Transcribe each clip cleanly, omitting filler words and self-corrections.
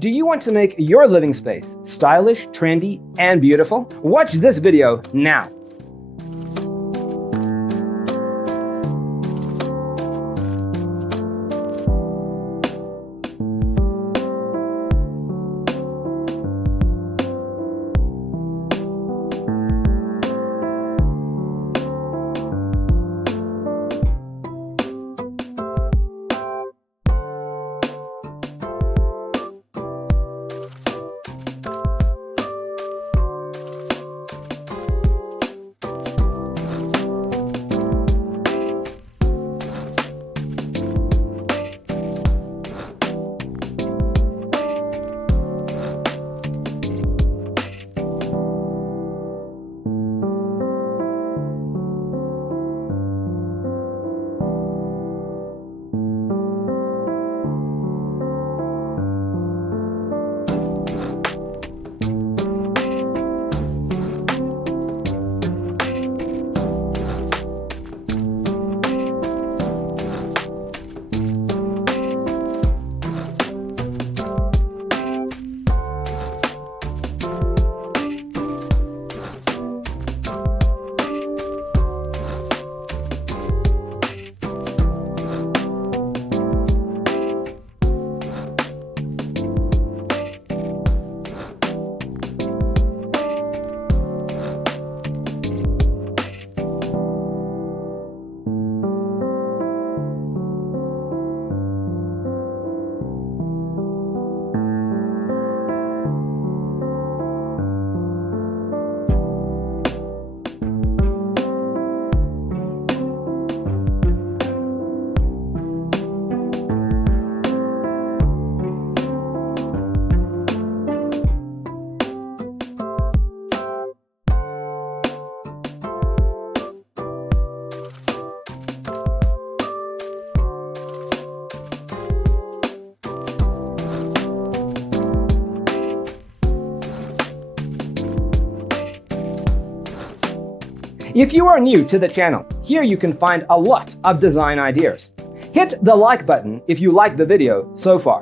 Do you want to make your living space stylish, trendy, and beautiful? Watch this video now. If you are new to the channel, here you can find a lot of design ideas. Hit the like button if you like the video so far.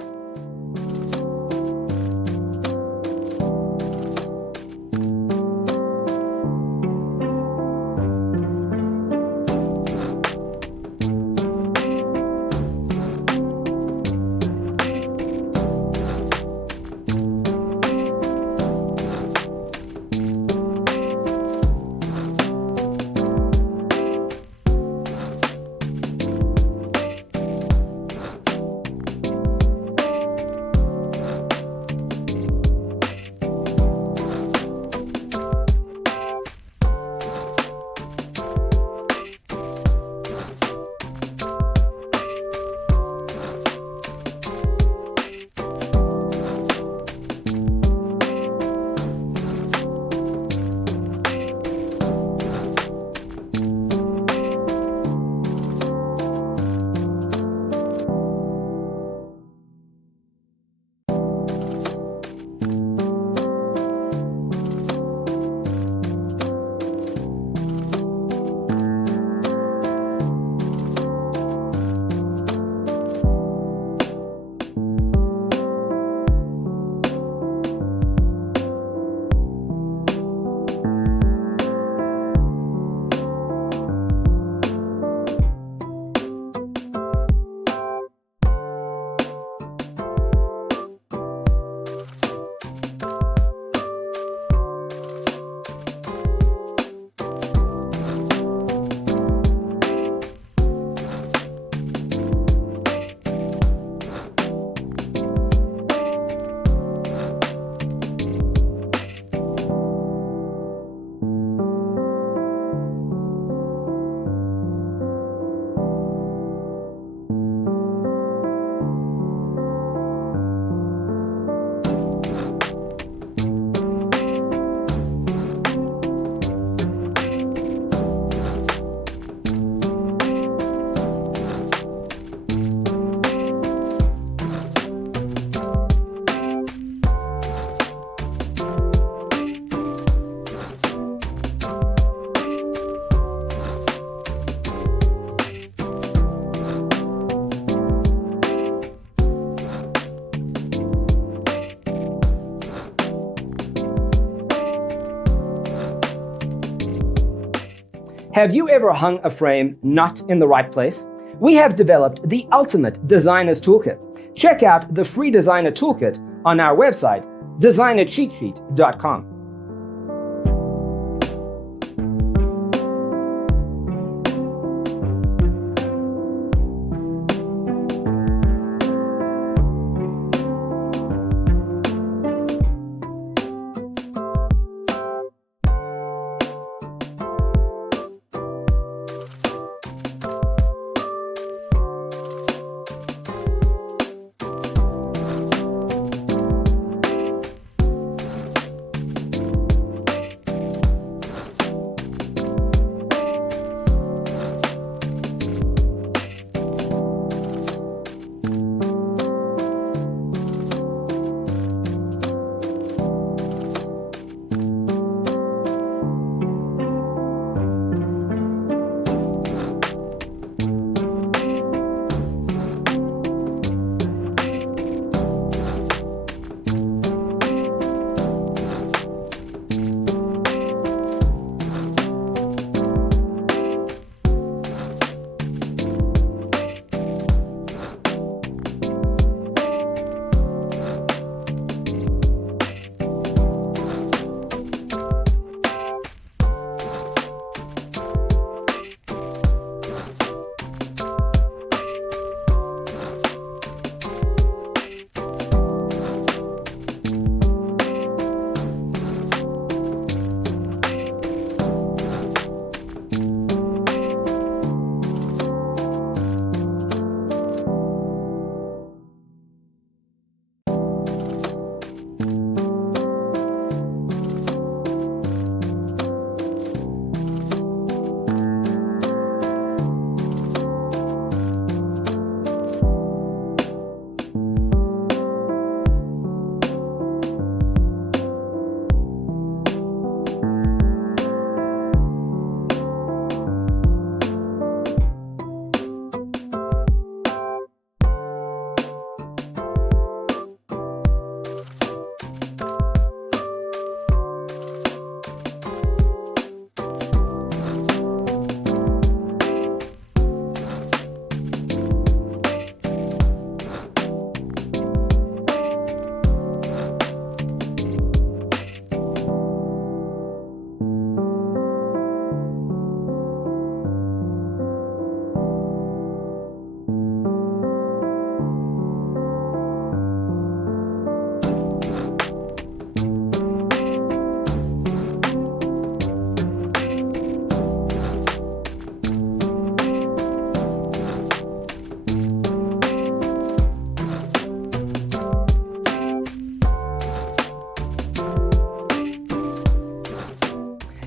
Have you ever hung a frame not in the right place? We have developed the ultimate designer's toolkit. Check out the free designer toolkit on our website, designercheatsheet.com.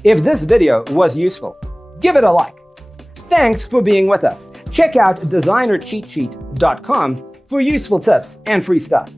If this video was useful, give it a like. Thanks for being with us. Check out designercheatsheet.com for useful tips and free stuff.